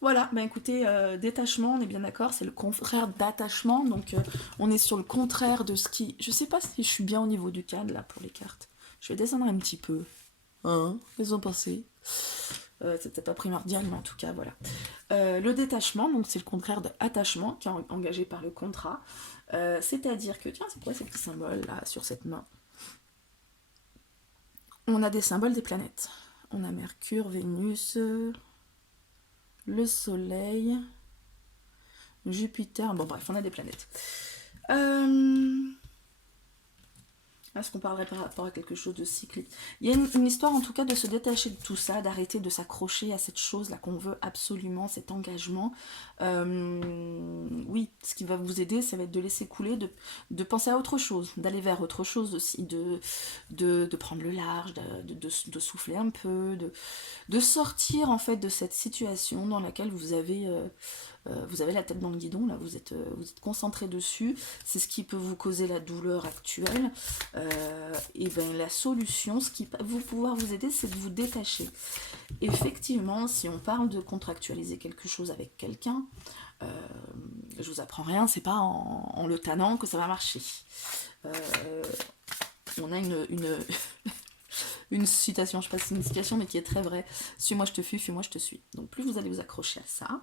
Voilà, ben écoutez, détachement, on est bien d'accord, c'est le contraire d'attachement, donc on est sur le contraire de ce qui... Je sais pas si je suis bien au niveau du cadre, là, pour les cartes. Je vais descendre un petit peu. Hein? Qu'est-ce que vous en pensez? C'est peut-être pas primordial, mais en tout cas, voilà. Le détachement, donc c'est le contraire d'attachement, qui est engagé par le contrat. C'est-à-dire que, tiens, c'est quoi ces petits symboles, là, sur cette main? On a des symboles des planètes. On a Mercure, Vénus... le Soleil, Jupiter, bon bref, on a des planètes. Est-ce qu'on parlerait par rapport à quelque chose de cyclique? Il y a une histoire en tout cas de se détacher de tout ça, d'arrêter de s'accrocher à cette chose-là qu'on veut absolument, cet engagement. Oui, ce qui va vous aider, ça va être de laisser couler, de penser à autre chose, d'aller vers autre chose aussi, de prendre le large, de souffler un peu, de sortir en fait de cette situation dans laquelle vous avez la tête dans le guidon, là vous êtes concentré dessus, c'est ce qui peut vous causer la douleur actuelle, et bien la solution, ce qui va pouvoir vous aider, c'est de vous détacher. Effectivement, si on parle de contractualiser quelque chose avec quelqu'un, je vous apprends rien, c'est pas en le tannant que ça va marcher. On a une citation, je sais pas si c'est une citation, mais qui est très vraie. Suis-moi, je te fuis, fuis-moi, je te suis. Donc plus vous allez vous accrocher à ça,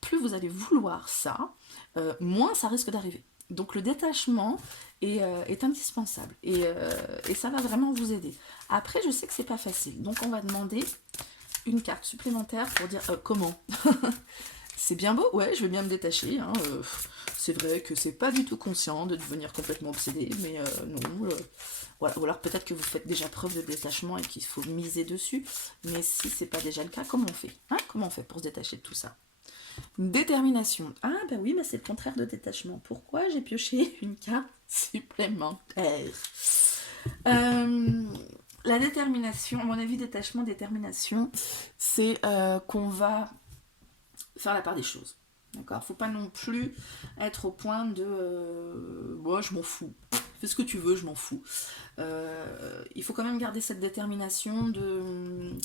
plus vous allez vouloir ça, moins ça risque d'arriver. Donc le détachement est indispensable et ça va vraiment vous aider. Après, je sais que c'est pas facile, donc on va demander une carte supplémentaire pour dire comment. C'est bien beau, ouais, je vais bien me détacher. Hein, c'est vrai que c'est pas du tout conscient de devenir complètement obsédé, mais non. Voilà. Ou alors peut-être que vous faites déjà preuve de détachement et qu'il faut miser dessus. Mais si c'est pas déjà le cas, comment on fait, hein? Comment on fait pour se détacher de tout ça? Détermination. Ah bah oui, mais c'est le contraire de détachement. Pourquoi j'ai pioché une carte supplémentaire? La détermination, à mon avis, détachement, détermination, c'est qu'on va faire la part des choses. D'accord? Faut pas non plus être au point de moi je m'en fous. Fais ce que tu veux, je m'en fous. Il faut quand même garder cette détermination de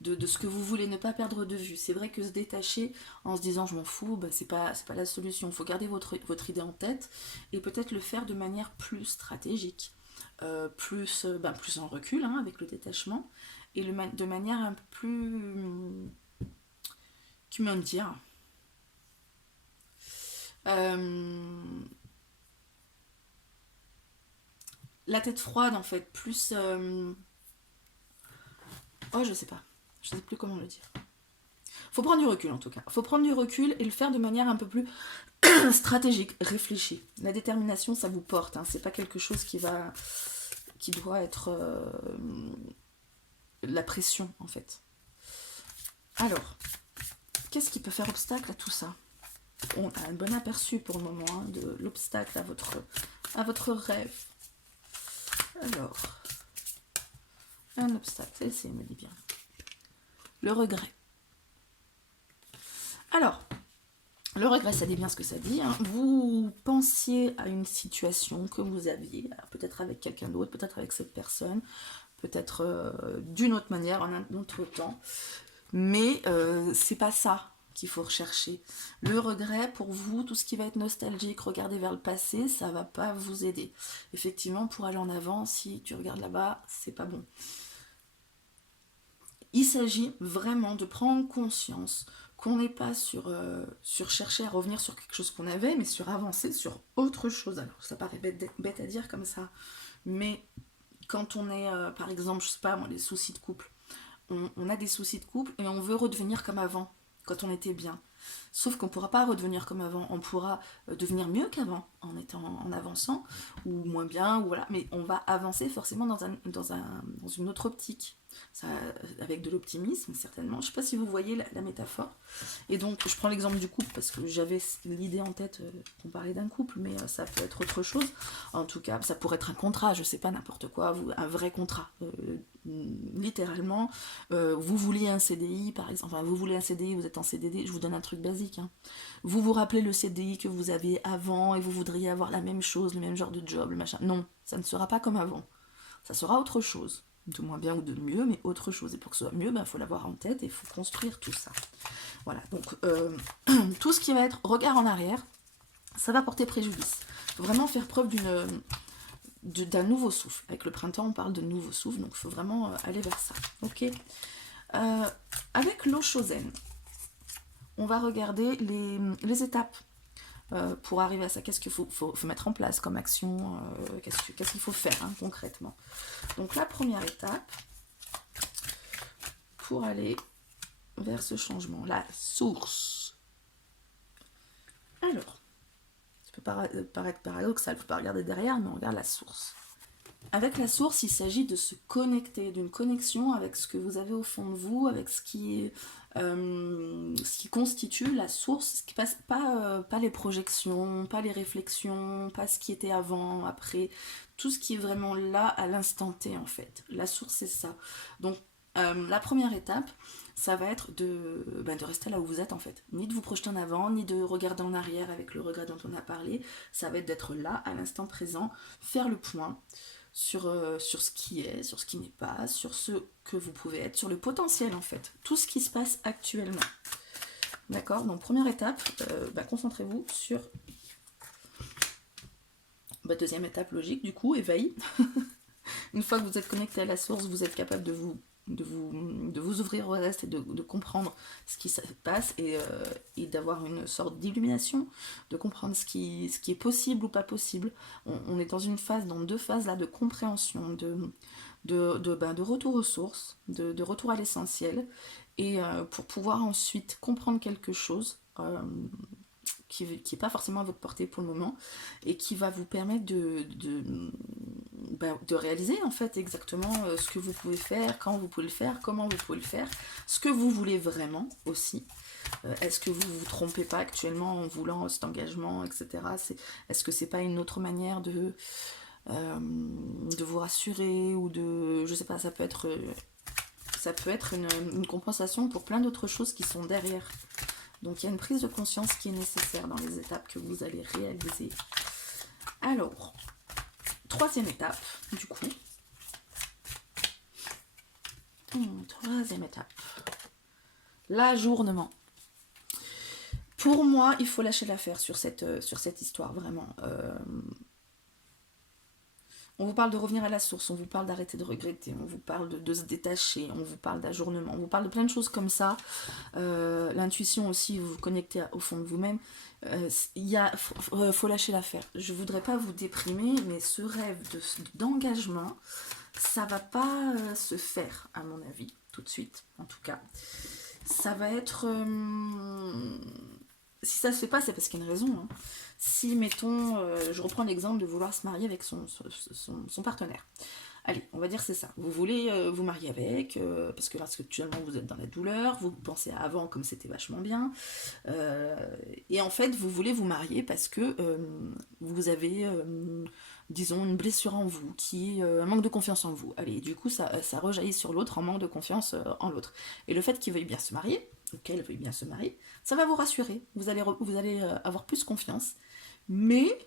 ce que vous voulez, ne pas perdre de vue. C'est vrai que se détacher en se disant je m'en fous, bah, c'est pas la solution. Il faut garder votre idée en tête et peut-être le faire de manière plus stratégique, plus en recul hein, avec le détachement et de manière un peu plus comment dire la tête froide en fait, plus oh je sais plus comment le dire. Faut prendre du recul en tout cas. Faut prendre du recul et le faire de manière un peu plus stratégique, réfléchie. La détermination, ça vous porte. Hein. C'est pas quelque chose qui doit être la pression en fait. Alors, qu'est-ce qui peut faire obstacle à tout ça? On a un bon aperçu pour le moment hein, de l'obstacle à votre rêve. Alors, un obstacle, celle-ci me dit bien. Le regret. Alors, le regret, ça dit bien ce que ça dit. Hein. Vous pensiez à une situation que vous aviez, peut-être avec quelqu'un d'autre, peut-être avec cette personne, peut-être d'une autre manière, en un autre temps. Mais c'est pas ça qu'il faut rechercher. Le regret, pour vous, tout ce qui va être nostalgique, regarder vers le passé, ça va pas vous aider. Effectivement, pour aller en avant, si tu regardes là-bas, c'est pas bon. Il s'agit vraiment de prendre conscience qu'on n'est pas sur chercher à revenir sur quelque chose qu'on avait, mais sur avancer sur autre chose. Alors, ça paraît bête à dire comme ça, mais quand on est, par exemple, je sais pas, moi, les soucis de couple, on a des soucis de couple et on veut redevenir comme avant, quand on était bien. Sauf qu'on ne pourra pas redevenir comme avant, on pourra devenir mieux qu'avant en avançant, ou moins bien, ou voilà, mais on va avancer forcément dans une autre optique. Ça, avec de l'optimisme certainement. Je ne sais pas si vous voyez la métaphore. Et donc je prends l'exemple du couple parce que j'avais l'idée en tête qu'on parlait d'un couple, mais ça peut être autre chose. En tout cas, ça pourrait être un contrat, je sais pas, n'importe quoi, un vrai contrat. Littéralement, vous vouliez un CDI par exemple, enfin vous voulez un CDI, vous êtes en CDD, je vous donne un truc basique. Hein. Vous vous rappelez le CDI que vous aviez avant et vous voudriez avoir la même chose, le même genre de job, le machin. Non, ça ne sera pas comme avant. Ça sera autre chose. De moins bien ou de mieux, mais autre chose. Et pour que ce soit mieux, il faut l'avoir en tête et il faut construire tout ça. Voilà, donc tout ce qui va être regard en arrière, ça va porter préjudice. Il faut vraiment faire preuve d'un nouveau souffle. Avec le printemps, on parle de nouveau souffle, donc il faut vraiment aller vers ça. Ok. Avec l'Oshozen, on va regarder les étapes pour arriver à ça. Qu'est-ce qu'il faut mettre en place comme action, qu'est-ce qu'il faut faire hein, concrètement. Donc la première étape pour aller vers ce changement, la source. Alors, ça peut paraître paradoxal, il ne faut pas regarder derrière, mais on regarde la source. Avec la source, il s'agit de se connecter, d'une connexion avec ce que vous avez au fond de vous, avec ce qui constitue la source, ce qui passe pas les projections, pas les réflexions, pas ce qui était avant, après, tout ce qui est vraiment là à l'instant T en fait. La source c'est ça. Donc la première étape, ça va être de rester là où vous êtes en fait. Ni de vous projeter en avant, ni de regarder en arrière avec le regret dont on a parlé. Ça va être d'être là à l'instant présent, faire le point sur ce qui est, sur ce qui n'est pas, sur ce que vous pouvez être, sur le potentiel en fait, tout ce qui se passe actuellement. D'accord? Donc première étape, concentrez-vous sur... deuxième étape logique du coup, éveil. Une fois que vous êtes connecté à la source, vous êtes capable de vous ouvrir au reste et de comprendre ce qui se passe et d'avoir une sorte d'illumination, de comprendre ce qui est possible ou pas possible. On est dans une phase, dans deux phases là de compréhension, de retour aux sources, de retour à l'essentiel, et pour pouvoir ensuite comprendre quelque chose qui n'est pas forcément à votre portée pour le moment, et qui va vous permettre de réaliser en fait exactement ce que vous pouvez faire, quand vous pouvez le faire, comment vous pouvez le faire, ce que vous voulez vraiment aussi. Est-ce que vous vous trompez pas actuellement en voulant cet engagement, etc. Est-ce que c'est pas une autre manière de vous rassurer, ou de, je sais pas, ça peut être une compensation pour plein d'autres choses qui sont derrière. Donc il y a une prise de conscience qui est nécessaire dans les étapes que vous allez réaliser. Alors, troisième étape, du coup. Troisième étape. L'ajournement. Pour moi, il faut lâcher l'affaire sur cette histoire, vraiment. On vous parle de revenir à la source, on vous parle d'arrêter de regretter, on vous parle de se détacher, on vous parle d'ajournement, on vous parle de plein de choses comme ça. L'intuition aussi, vous vous connectez au fond de vous-même. Faut lâcher l'affaire. Je voudrais pas vous déprimer, mais ce rêve d'engagement, ça va pas se faire, à mon avis, tout de suite, en tout cas. Ça va être... si ça se fait pas, c'est parce qu'il y a une raison. Hein. Si, mettons, je reprends l'exemple de vouloir se marier avec son partenaire. Allez, on va dire c'est ça. Vous voulez vous marier avec, parce que là, actuellement, vous êtes dans la douleur, vous pensez à avant comme c'était vachement bien, et en fait, vous voulez vous marier parce que vous avez, disons, une blessure en vous, qui est un manque de confiance en vous. Allez, du coup, ça rejaillit sur l'autre, en manque de confiance en l'autre. Et le fait qu'il veuille bien se marier, ou qu'elle veuille bien se marier, ça va vous rassurer. Vous allez avoir plus confiance. Mais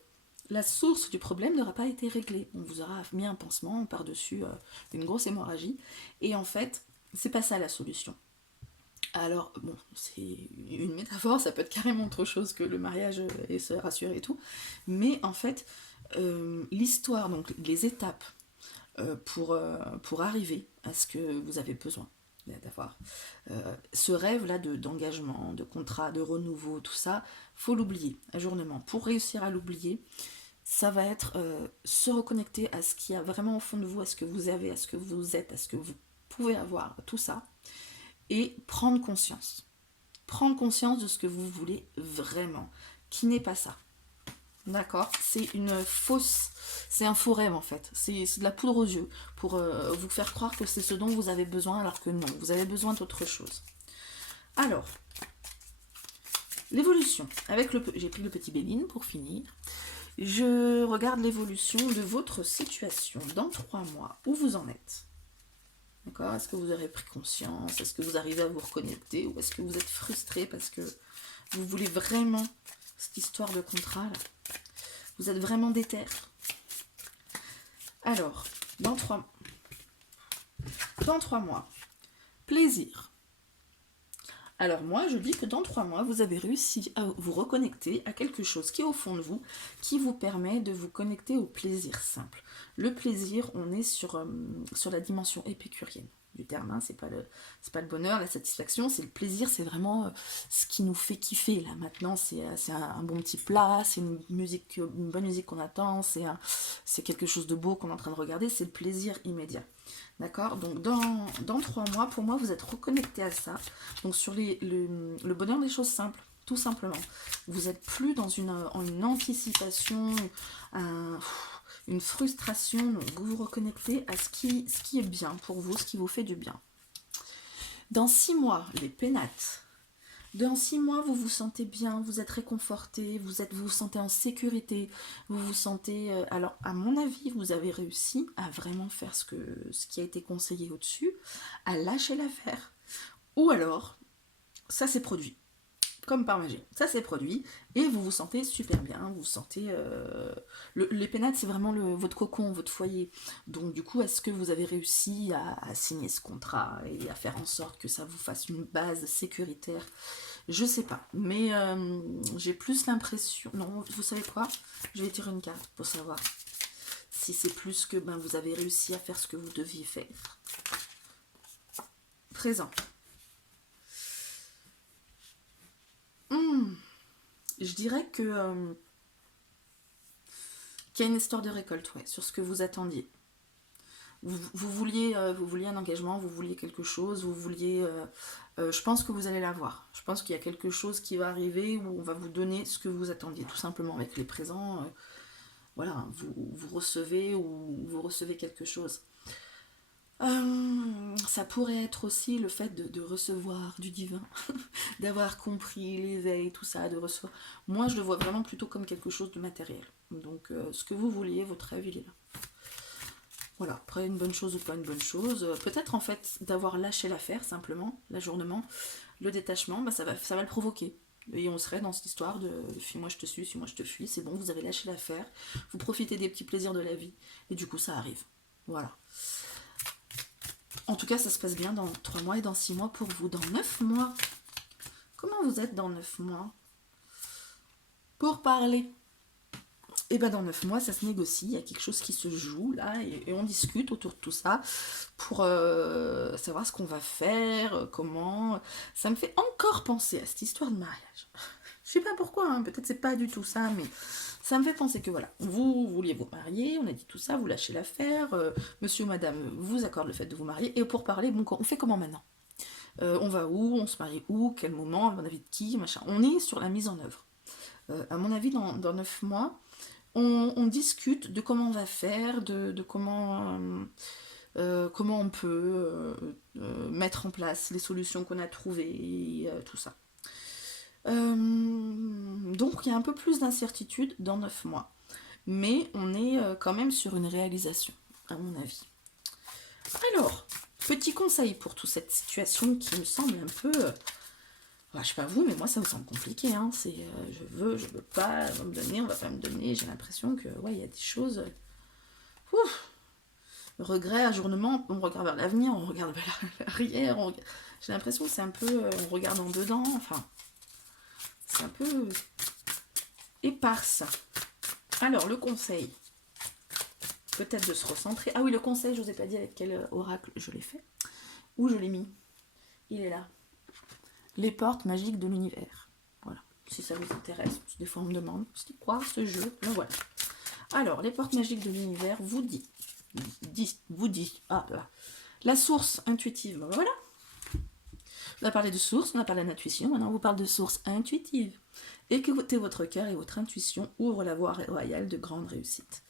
la source du problème n'aura pas été réglée. On vous aura mis un pansement par-dessus une grosse hémorragie. Et en fait, c'est pas ça la solution. Alors, bon, c'est une métaphore, ça peut être carrément autre chose que le mariage et se rassurer et tout. Mais en fait, l'histoire, donc les étapes pour arriver à ce que vous avez besoin d'avoir. Ce rêve-là d'engagement, de contrat, de renouveau, tout ça, faut l'oublier, ajournement. Pour réussir à l'oublier, ça va être se reconnecter à ce qu'il y a vraiment au fond de vous, à ce que vous avez, à ce que vous êtes, à ce que vous pouvez avoir, tout ça, et prendre conscience. Prendre conscience de ce que vous voulez vraiment, qui n'est pas ça. D'accord, c'est un faux rêve en fait, c'est de la poudre aux yeux pour vous faire croire que c'est ce dont vous avez besoin, alors que non, vous avez besoin d'autre chose. Alors, l'évolution, j'ai pris le petit Béline pour finir, je regarde l'évolution de votre situation dans 3 mois, où vous en êtes. D'accord, est-ce que vous aurez pris conscience, est-ce que vous arrivez à vous reconnecter, ou est-ce que vous êtes frustré parce que vous voulez vraiment cette histoire de contrat là? Vous êtes vraiment déter. Alors, dans 3 mois, plaisir. Alors moi, je dis que dans 3 mois, vous avez réussi à vous reconnecter à quelque chose qui est au fond de vous, qui vous permet de vous connecter au plaisir simple. Le plaisir, on est sur la dimension épicurienne du terme, hein. C'est pas le bonheur, la satisfaction, c'est le plaisir, c'est vraiment ce qui nous fait kiffer là maintenant. C'est un bon petit plat, c'est une bonne musique qu'on attend, c'est quelque chose de beau qu'on est en train de regarder, c'est le plaisir immédiat. D'accord, donc dans 3 mois, pour moi, vous êtes reconnecté à ça. Donc sur le bonheur des choses simples, tout simplement. Vous n'êtes plus dans une anticipation, une frustration. Donc vous vous reconnectez à ce qui est bien pour vous, ce qui vous fait du bien. Dans 6 mois, les pénates. Dans 6 mois, vous vous sentez bien, vous êtes réconforté, vous vous sentez en sécurité, vous vous sentez... alors, à mon avis, vous avez réussi à vraiment faire ce qui a été conseillé au-dessus, à lâcher l'affaire. Ou alors, ça s'est produit, comme par magie. Ça s'est produit, et vous vous sentez super bien, vous vous sentez... les pénates, c'est vraiment votre cocon, votre foyer. Donc, du coup, est-ce que vous avez réussi à signer ce contrat et à faire en sorte que ça vous fasse une base sécuritaire? Je sais pas, mais j'ai plus l'impression... Non, vous savez quoi? Je vais tirer une carte pour savoir si c'est plus que ben, vous avez réussi à faire ce que vous deviez faire. Présent. Je dirais que qu'il y a une histoire de récolte, ouais, sur ce que vous attendiez. Vous vouliez un engagement, vous vouliez quelque chose, vous vouliez... je pense que vous allez l'avoir. Je pense qu'il y a quelque chose qui va arriver où on va vous donner ce que vous attendiez, tout simplement avec les présents. Voilà, vous recevez ou vous recevez quelque chose. Ça pourrait être aussi le fait de recevoir du divin, d'avoir compris l'éveil, tout ça, de recevoir. Moi, je le vois vraiment plutôt comme quelque chose de matériel. Donc, ce que vous vouliez, votre rêve, il est là. Voilà, après une bonne chose ou pas une bonne chose, peut-être en fait d'avoir lâché l'affaire simplement, l'ajournement, le détachement, bah, ça va le provoquer. Et on serait dans cette histoire de fuis-moi je te suis, fuis-moi je te fuis, c'est bon, vous avez lâché l'affaire, vous profitez des petits plaisirs de la vie, et du coup ça arrive. Voilà. En tout cas, ça se passe bien dans 3 mois et dans 6 mois pour vous. Dans 9 mois, comment vous êtes dans 9 mois? Pour parler. Et bien dans 9 mois, ça se négocie, il y a quelque chose qui se joue là, et on discute autour de tout ça pour savoir ce qu'on va faire, comment. Ça me fait encore penser à cette histoire de mariage. Je sais pas pourquoi, hein, peut-être c'est pas du tout ça, mais ça me fait penser que voilà, vous vouliez vous marier, on a dit tout ça, vous lâchez l'affaire, monsieur ou madame vous accorde le fait de vous marier, et pour parler, bon, on fait comment maintenant? On va où? On se marie où? Quel moment? À mon avis de qui? Machin. On est sur la mise en œuvre. À mon avis, dans 9 mois, on discute de comment on va faire, de comment on peut mettre en place les solutions qu'on a trouvées, tout ça. Donc il y a un peu plus d'incertitude dans 9 mois. Mais on est quand même sur une réalisation, à mon avis. Alors, petit conseil pour toute cette situation qui me semble un peu... je sais pas vous, mais moi ça me semble compliqué. Hein. C'est je veux pas, on va me donner, on va pas me donner. J'ai l'impression que, ouais, il y a des choses... regret, ajournement, on regarde vers l'avenir, on regarde vers l'arrière. J'ai l'impression que c'est un peu... on regarde en dedans, enfin... C'est un peu éparse. Alors, le conseil, peut-être de se recentrer. Ah oui, le conseil, je vous ai pas dit avec quel oracle je l'ai fait. Où je l'ai mis. Il est là. Les portes magiques de l'univers. Voilà. Si ça vous intéresse, des fois on me demande, c'est quoi ce jeu? Ben voilà. Alors, les portes magiques de l'univers vous dit, la source intuitive. Ben voilà. On a parlé de source, on a parlé d'intuition, maintenant on vous parle de source intuitive. Écoutez votre cœur et votre intuition ouvrent la voie royale de grande réussite.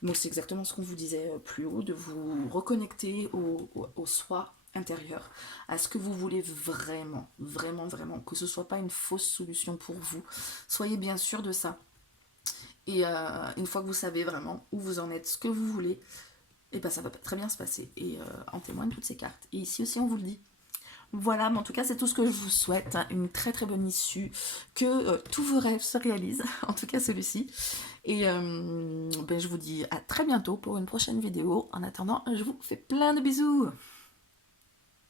Donc c'est exactement ce qu'on vous disait plus haut, de vous reconnecter au soi intérieur, à ce que vous voulez vraiment, vraiment, vraiment, que ce ne soit pas une fausse solution pour vous. Soyez bien sûr de ça. Et une fois que vous savez vraiment où vous en êtes, ce que vous voulez, et ben ça va très bien se passer. Et en témoignent toutes ces cartes. Et ici aussi on vous le dit. Voilà, mais en tout cas, c'est tout ce que je vous souhaite. Hein, une très très bonne issue. Que tous vos rêves se réalisent. En tout cas, celui-ci. Et je vous dis à très bientôt pour une prochaine vidéo. En attendant, je vous fais plein de bisous.